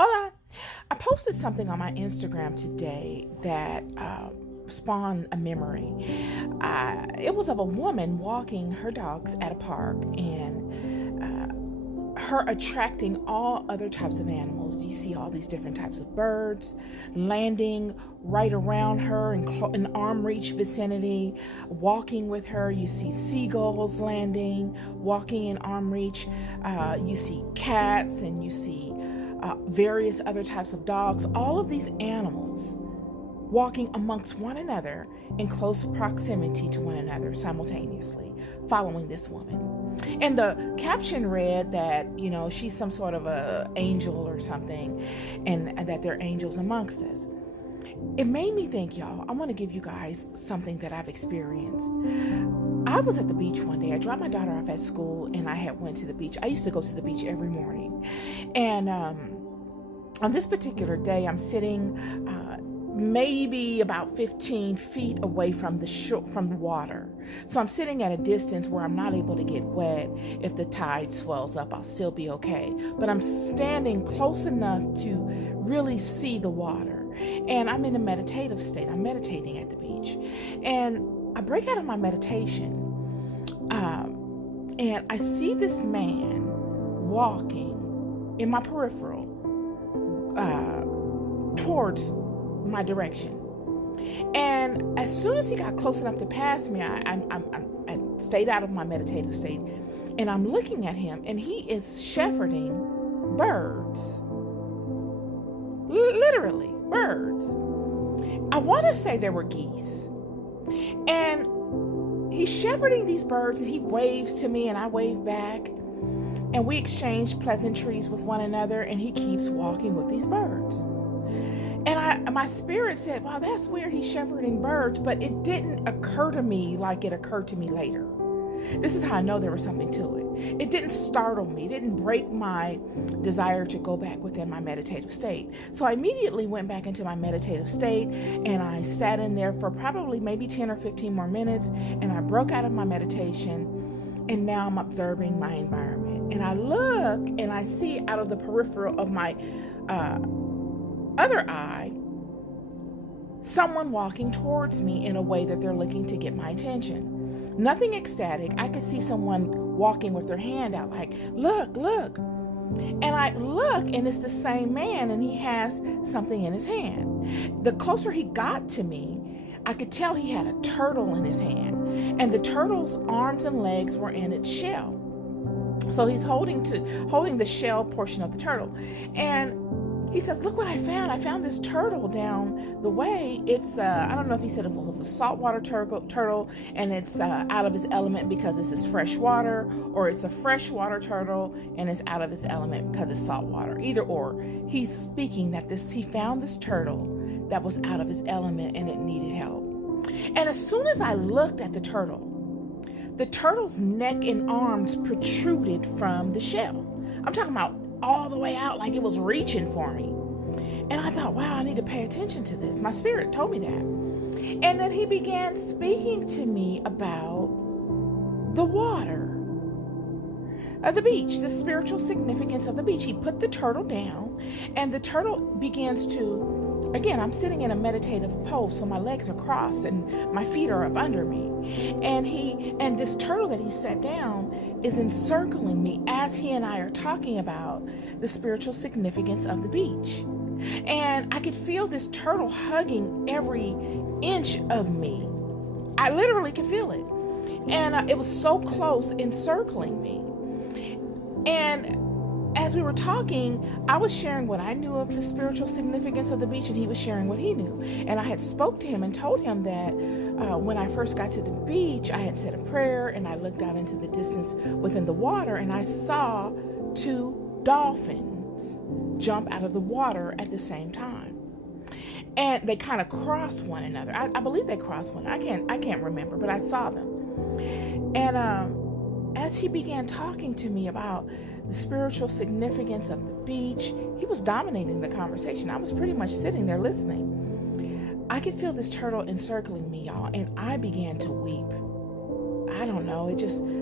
Hola! I posted something on my Instagram today that spawned a memory. It was of a woman walking her dogs at a park and her attracting all other types of animals. You see all these different types of birds landing right around her in arm reach vicinity, walking with her. You see seagulls landing, walking in arm reach. You see cats and you see various other types of dogs, all of these animals walking amongst one another in close proximity to one another simultaneously, following this woman. And the caption read that, she's some sort of a angel or something, and that there are angels amongst us. It made me think, y'all, I want to give you guys something that I've experienced. I was at the beach one day. I dropped my daughter off at school and I had went to the beach. I used to go to the beach every morning. And on this particular day, I'm sitting maybe about 15 feet away from the water. So I'm sitting at a distance where I'm not able to get wet. If the tide swells up, I'll still be okay. But I'm standing close enough to really see the water. And I'm in a meditative state. I'm meditating at the beach. And I break out of my meditation. And I see this man walking in my peripheral towards my direction. And as soon as he got close enough to pass me, I stayed out of my meditative state, and I'm looking at him, and he is shepherding birds. Literally, birds. I want to say there were geese. And he's shepherding these birds, and he waves to me, and I wave back. And we exchange pleasantries with one another, and he keeps walking with these birds. And my spirit said, wow, that's weird, he's shepherding birds, but it didn't occur to me like it occurred to me later. This is how I know there was something to it. It didn't startle me. It didn't break my desire to go back within my meditative state. So I immediately went back into my meditative state, and I sat in there for probably maybe 10 or 15 more minutes, and I broke out of my meditation, and now I'm observing my environment. And I look, and I see out of the peripheral of my other eye, someone walking towards me in a way that they're looking to get my attention. Nothing ecstatic. I could see someone walking with their hand out like, look. And I look, and it's the same man, and he has something in his hand. The closer he got to me, I could tell he had a turtle in his hand, and the turtle's arms and legs were in its shell. So he's holding the shell portion of the turtle. And he says, look what I found. I found this turtle down the way. It's, I don't know if he said if it was a saltwater turtle and it's out of his element because this is fresh water, or it's a freshwater turtle and it's out of his element because it's saltwater. Either or. He's speaking that he found this turtle that was out of his element and it needed help. And as soon as I looked at the turtle's neck and arms protruded from the shell. I'm talking about all the way out, like it was reaching for me. And I thought, wow, I need to pay attention to this. My spirit told me that. And then he began speaking to me about the water of the beach, the spiritual significance of the beach. He put the turtle down, and the turtle begins to, again, I'm sitting in a meditative pose, so my legs are crossed and my feet are up under me. And this turtle that he set down is encircling me as he and I are talking about the spiritual significance of the beach. And I could feel this turtle hugging every inch of me. I literally could feel it. And it was so close, encircling me. And as we were talking, I was sharing what I knew of the spiritual significance of the beach, and he was sharing what he knew. And I had spoke to him and told him that when I first got to the beach, I had said a prayer, and I looked out into the distance within the water, and I saw 2 dolphins jump out of the water at the same time. And they kind of crossed one another. I believe they crossed one. I can't remember, but I saw them. And as he began talking to me about the spiritual significance of the beach, he was dominating the conversation. I was pretty much sitting there listening. I could feel this turtle encircling me, y'all, and I began to weep. I don't know,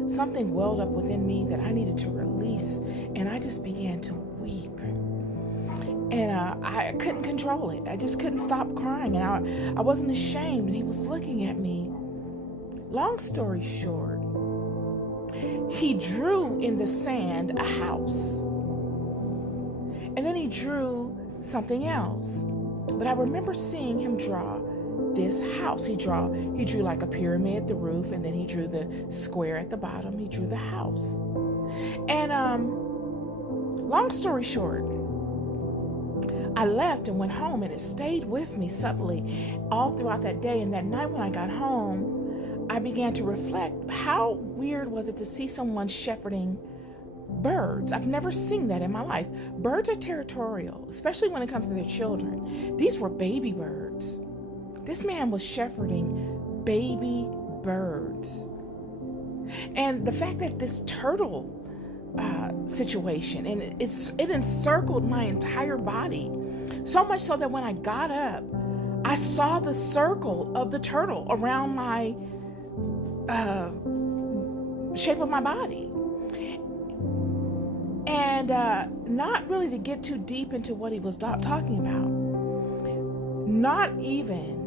something welled up within me that I needed to release, and I just began to weep. And I couldn't control it. I just couldn't stop crying. And I wasn't ashamed. And he was looking at me. Long story short, he drew in the sand a house. And then he drew something else. But I remember seeing him draw this house. He drew like a pyramid, the roof, and then he drew the square at the bottom. He drew the house. And long story short, I left and went home, and it stayed with me subtly all throughout that day. And that night when I got home, I began to reflect, how weird was it to see someone shepherding birds? I've never seen that in my life. Birds are territorial, especially when it comes to their children. These were baby birds. This man was shepherding baby birds. And the fact that this turtle situation, and it encircled my entire body, so much so that when I got up, I saw the circle of the turtle around my shape of my body. And not really to get too deep into what he was talking about, not even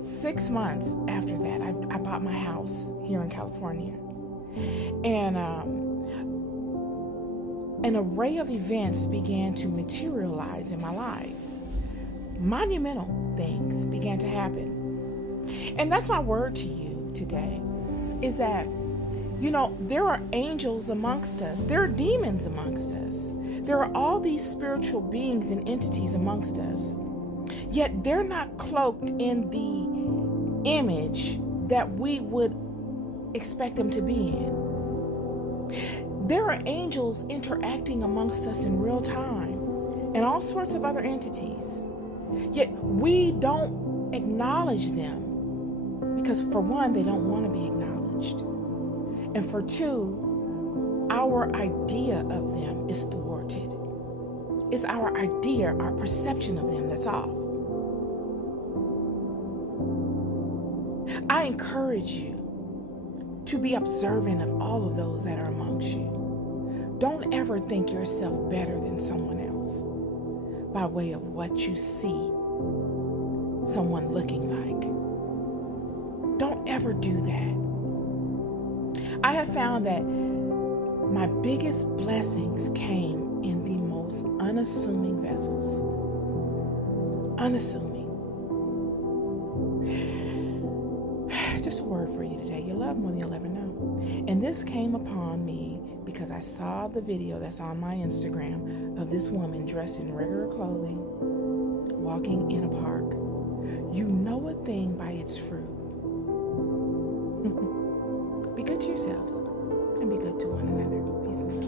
6 months after that, I bought my house here in California. And an array of events began to materialize in my life. Monumental things began to happen. And that's my word to you today, is that, you know, there are angels amongst us. There are demons amongst us. There are all these spiritual beings and entities amongst us. Yet they're not cloaked in the image that we would expect them to be in. There are angels interacting amongst us in real time, and all sorts of other entities. Yet we don't acknowledge them because, for one, they don't want to be acknowledged. And for two, our idea of them is thwarted. It's our idea, our perception of them that's off. I encourage you to be observant of all of those that are amongst you. Don't ever think yourself better than someone else by way of what you see someone looking like. Don't ever do that. I have found that my biggest blessings came in the most unassuming vessels. Unassuming. Just a word for you today. You love more than you'll ever know. And this came upon me because I saw the video that's on my Instagram of this woman dressed in regular clothing, walking in a park. You know a thing by its fruit. Be good to yourselves and be good to one another. Peace and love.